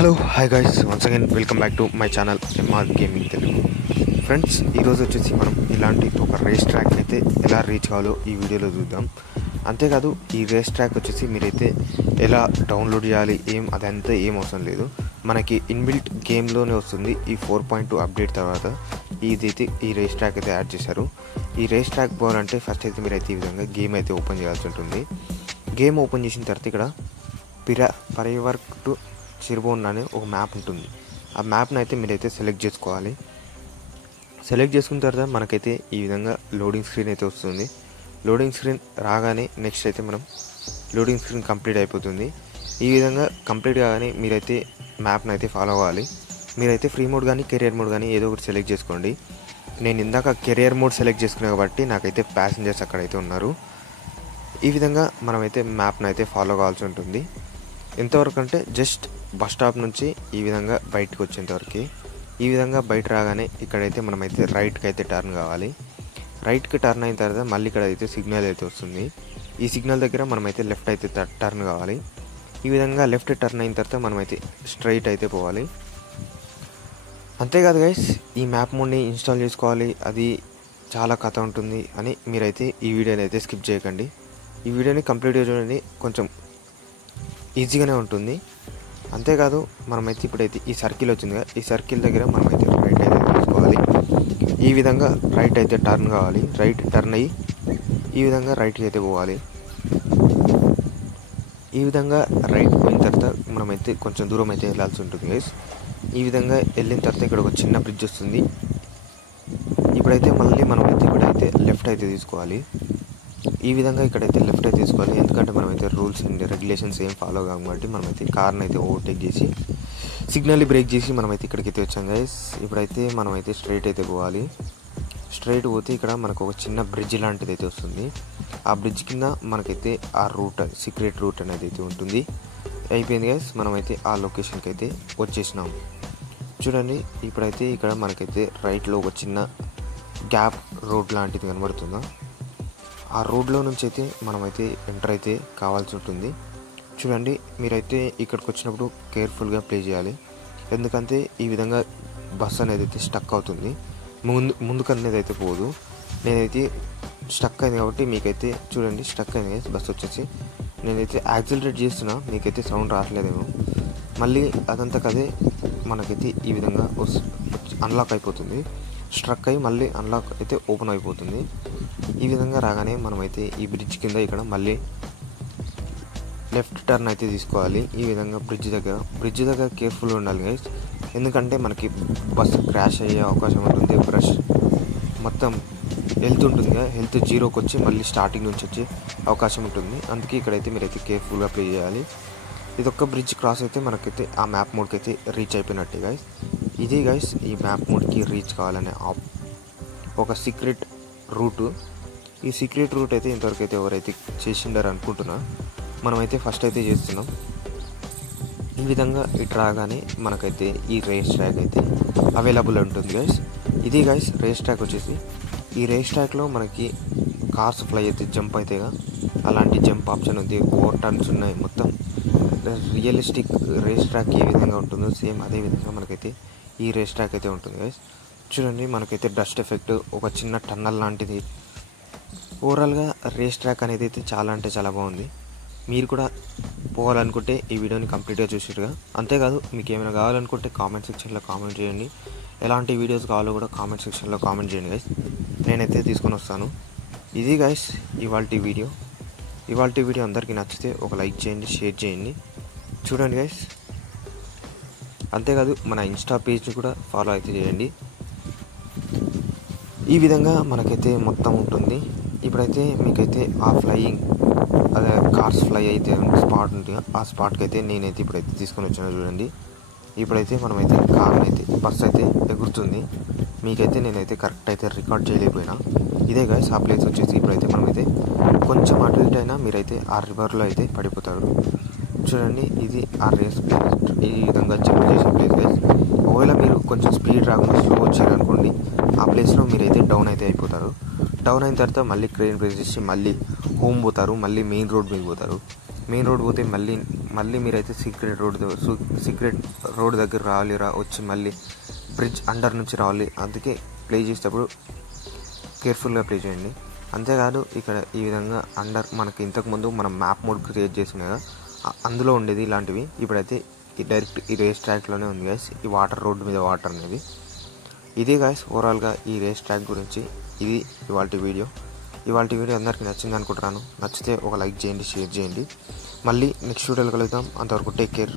Hello hi guys, once again welcome back to my channel MR gaming Telugu. Friends, ఈరోజు వచ్చేసి మనం ఇలాంటి ఒక రేస్ ట్రాక్ అయితే ఎలా రీచ్ కావాలో ఈ వీడియోలో చూద్దాం. అంతేకాదు ఈ రేస్ ట్రాక్ వచ్చేసి మీరైతే ఎలా డౌన్లోడ్ చేయాలి అదంతా ఏం అవసరం లేదు. మనకి ఇన్బిల్ట్ గేమ్లోనే వస్తుంది. ఈ 4.2 అప్డేట్ తర్వాత ఇదైతే ఈ రేస్ ట్రాక్ అయితే యాడ్ చేశారు. ఈ రేస్ ట్రాక్ పోవాలంటే ఫస్ట్ అయితే మీరైతే ఈ విధంగా గేమ్ అయితే ఓపెన్ చేయాల్సి ఉంటుంది. గేమ్ ఓపెన్ చేసిన తర్వాత ఇక్కడ పరివర్క్ టు చిర్బోన్ అనే ఒక మ్యాప్ ఉంటుంది. ఆ మ్యాప్ని అయితే మీరైతే సెలెక్ట్ చేసుకోవాలి. సెలెక్ట్ చేసుకున్న తర్వాత మనకైతే ఈ విధంగా లోడింగ్ స్క్రీన్ అయితే వస్తుంది. లోడింగ్ స్క్రీన్ రాగానే నెక్స్ట్ అయితే మనం లోడింగ్ స్క్రీన్ కంప్లీట్ అయిపోతుంది. ఈ విధంగా కంప్లీట్ కాగానే మీరైతే మ్యాప్ని అయితే ఫాలో అవ్వాలి. మీరైతే ఫ్రీ మోడ్ కానీ కెరియర్ మోడ్ కానీ ఏదో ఒకటి సెలెక్ట్ చేసుకోండి. నేను ఇందాక కెరియర్ మోడ్ సెలెక్ట్ చేసుకున్నా కాబట్టి నాకైతే ప్యాసింజర్స్ అక్కడైతే ఉన్నారు. ఈ విధంగా మనమైతే మ్యాప్ని అయితే ఫాలో కావాల్సి ఉంటుంది. ఎంతవరకు అంటే జస్ట్ బస్ స్టాప్ నుంచి ఈ విధంగా బయటకు వచ్చేంతవరకు. ఈ విధంగా బయట రాగానే ఇక్కడైతే మనమైతే రైట్కి అయితే టర్న్ కావాలి. రైట్కి టర్న్ అయిన తర్వాత మళ్ళీ ఇక్కడ అయితే సిగ్నల్ అయితే వస్తుంది. ఈ సిగ్నల్ దగ్గర మనమైతే లెఫ్ట్ అయితే టర్న్ కావాలి. ఈ విధంగా లెఫ్ట్ టర్న్ అయిన తర్వాత మనమైతే స్ట్రైట్ అయితే పోవాలి. అంతేకాదు గైస్, ఈ మ్యాప్ మోడ్ని ఇన్స్టాల్ చేసుకోవాలి, అది చాలా కథ ఉంటుంది అని మీరైతే ఈ వీడియోని అయితే స్కిప్ చేయకండి. ఈ వీడియోని కంప్లీట్గా చూడండి, కొంచెం ఈజీగానే ఉంటుంది. అంతేకాదు మనమైతే ఇప్పుడైతే ఈ సర్కిల్ వచ్చింది కదా, ఈ సర్కిల్ దగ్గర మనమైతే రైట్ అయితే తీసుకోవాలి. ఈ విధంగా రైట్ అయితే టర్న్ కావాలి. రైట్ టర్న్ అయ్యి ఈ విధంగా రైట్కి అయితే పోవాలి. ఈ విధంగా రైట్ పోయిన తర్వాత మనమైతే కొంచెం దూరం అయితే వెళ్ళాల్సి ఉంటుంది గైస్. ఈ విధంగా వెళ్ళిన తర్వాత ఇక్కడ ఒక చిన్న బ్రిడ్జ్ వస్తుంది. ఇప్పుడైతే మళ్ళీ మనమైతే ఇక్కడైతే లెఫ్ట్ అయితే తీసుకోవాలి. ఈ విధంగా ఇక్కడైతే లెఫ్ట్ అయితే తీసుకోవాలి. ఎందుకంటే మనమైతే రూల్స్ అండ్ రెగ్యులేషన్స్ ఏం ఫాలో కాము కాబట్టి మనమైతే కార్ని అయితే ఓవర్టేక్ చేసి సిగ్నల్ని బ్రేక్ చేసి మనమైతే ఇక్కడికైతే వచ్చాం గైస్. ఇప్పుడైతే మనమైతే స్ట్రైట్ అయితే పోవాలి. స్ట్రైట్ పోతే ఇక్కడ మనకు ఒక చిన్న బ్రిడ్జ్ లాంటిది అయితే వస్తుంది. ఆ బ్రిడ్జ్ కింద మనకైతే ఆ రూట్, సీక్రెట్ రూట్ అనేది అయితే ఉంటుంది. అయిపోయింది గైస్, మనమైతే ఆ లొకేషన్కి అయితే వచ్చేసినాం. చూడండి, ఇప్పుడైతే ఇక్కడ మనకైతే రైట్లో ఒక చిన్న గ్యాప్ రోడ్ లాంటిది కనబడుతుందా, ఆ రోడ్లో నుంచి అయితే మనమైతే ఎంటర్ అయితే కావాల్సి ఉంటుంది. చూడండి, మీరైతే ఇక్కడికి వచ్చినప్పుడు కేర్ఫుల్గా ప్లే చేయాలి. ఎందుకంటే ఈ విధంగా బస్ అనేది అయితే స్టక్ అవుతుంది, ముందుకు అనేది అయితే పోదు. నేనైతే స్టక్ అయింది కాబట్టి మీకైతే చూడండి స్టక్ అయింది బస్ వచ్చేసి. నేనైతే యాక్సిలరేట్ చేస్తున్నా, మీకైతే సౌండ్ రావట్లేదేమో. మళ్ళీ అదంతా కదే మనకైతే ఈ విధంగా అన్లాక్ అయిపోతుంది. స్ట్రక్ అయ్యి మళ్ళీ అన్లాక్ అయితే ఓపెన్ అయిపోతుంది. ఈ విధంగా రాగానే మనమైతే ఈ బ్రిడ్జ్ కింద ఇక్కడ మళ్ళీ లెఫ్ట్ టర్న్ అయితే తీసుకోవాలి. ఈ విధంగా బ్రిడ్జ్ దగ్గర కేర్ఫుల్గా ఉండాలి గైస్. ఎందుకంటే మనకి బస్సు క్రాష్ అయ్యే అవకాశం ఉంటుంది. బ్రష్ మొత్తం హెల్త్ ఉంటుంది కదా, హెల్త్ జీరోకి వచ్చి మళ్ళీ స్టార్టింగ్ నుంచి వచ్చే అవకాశం ఉంటుంది. అందుకే ఇక్కడైతే మీరైతే కేర్ఫుల్గా ప్లే చేయాలి. ఇదొక్క బ్రిడ్జ్ క్రాస్ అయితే మనకైతే ఆ మ్యాప్ మోడ్కి అయితే రీచ్ అయిపోయినట్టే గైస్. ఇదే గైస్ ఈ మ్యాప్ మోడ్కి రీచ్ కావాలనే ఒక సీక్రెట్ రూటు. ఈ సీక్రెట్ రూట్ అయితే ఇంతవరకు అయితే ఎవరైతే చేసిండారు అనుకుంటున్నా, మనమైతే ఫస్ట్ అయితే చేస్తున్నాం. ఈ విధంగా ఇటు రాగానే మనకైతే ఈ రేస్ ట్రాక్ అయితే అవైలబుల్ ఉంటుంది గైస్. ఇది గైస్ రేస్ ట్రాక్ వచ్చేసి. ఈ రేస్ ట్రాక్లో మనకి కార్స్ ఫ్లై అయితే జంప్ అవుతాయిగా, అలాంటి జంప్ ఆప్షన్ ఉంది, ఓవర్ టర్న్స్ ఉన్నాయి. మొత్తం రియలిస్టిక్ రేస్ ట్రాక్ ఏ విధంగా ఉంటుందో సేమ్ అదే విధంగా మనకైతే ఈ రేస్ ట్రాక్ అయితే ఉంటుంది గైస్. చూడండి, మనకైతే డస్ట్ ఎఫెక్ట్, ఒక చిన్న టన్నల్ లాంటిది. ఓవరాల్గా రేస్ ట్రాక్ అనేది అయితే చాలా అంటే చాలా బాగుంది. మీరు కూడా పోవాలనుకుంటే ఈ వీడియోని కంప్లీట్గా చూసిరుగా. అంతేకాదు మీకు ఏమైనా కావాలనుకుంటే కామెంట్ సెక్షన్లో కామెంట్ చేయండి. ఎలాంటి వీడియోస్ కావాలో కూడా కామెంట్ సెక్షన్లో కామెంట్ చేయండి గైస్, నేనైతే తీసుకొని వస్తాను. ఇది గైస్ ఇవాల్టి వీడియో అందరికీ నచ్చితే ఒక లైక్ చేయండి, షేర్ చేయండి. చూడండి గైస్, అంతేకాదు మన ఇన్స్టా పేజ్ని కూడా ఫాలో అయితే చేయండి. ఈ విధంగా మనకైతే మొత్తం ఉంటుంది. ఇప్పుడైతే మీకైతే ఆ ఫ్లయింగ్ అదే కార్స్ ఫ్లై అయితే స్పాట్ ఉంటుంది, ఆ స్పాట్కి అయితే నేనైతే ఇప్పుడైతే తీసుకొని వచ్చాను. చూడండి, ఇప్పుడైతే మనమైతే కార్ని అయితే బస్ అయితే ఎగురుతుంది. మీకైతే నేనైతే కరెక్ట్ అయితే రికార్డ్ చేయలేకపోయినా. ఇదే గైస్ ఆ ప్లేస్ వచ్చేసి. ఇప్పుడైతే మనమైతే కొంచెం అటు ఇటు అయినా మీరైతే ఆ రివర్లో అయితే పడిపోతారు. చూడండి, ఇది ఆ రేస్ ఈ విధంగా జంప్ చేసే ప్లేస్ గైస్. ఒకవేళ మీరు కొంచెం స్పీడ్ రాకుండా స్లో వచ్చారనుకోండి, ఆ ప్లేస్లో మీరైతే డౌన్ అయితే అయిపోతారు. డౌన్ అయిన తర్వాత మళ్ళీ క్రెయిన్ ప్రెస్ చేసి మళ్ళీ హోమ్ పోతారు, మళ్ళీ మెయిన్ రోడ్ మీద పోతారు. మెయిన్ రోడ్ పోతే మళ్ళీ మీరైతే సీక్రెట్ రోడ్ దగ్గర వచ్చి మళ్ళీ బ్రిడ్జ్ అండర్ నుంచి రావాలి. అందుకే ప్లే చేసేటప్పుడు కేర్ఫుల్గా ప్లే చేయండి. అంతేకాదు ఇక్కడ ఈ విధంగా మనకి ఇంతకుముందు మనం మ్యాప్ మోడ్ క్రియేట్ చేసింది కదా, అందులో ఉండేది ఇలాంటివి. ఇప్పుడైతే డైరెక్ట్ ఈ రేస్ ట్రాక్లోనే ఉంది గైస్, ఈ రోడ్డు మీద వాటర్ అనేది. ఇదే గైస్ ఓవరాల్గా ఈ రేస్ ట్రాక్ గురించి ఇది ఇవాల్టి వీడియో అందరికీ నచ్చింది అనుకుంటున్నాను. నచ్చితే ఒక లైక్ చేయండి, షేర్ చేయండి. మళ్ళీ నెక్స్ట్ వీడియోలో కలుద్దాం. అంతవరకు టేక్ కేర్.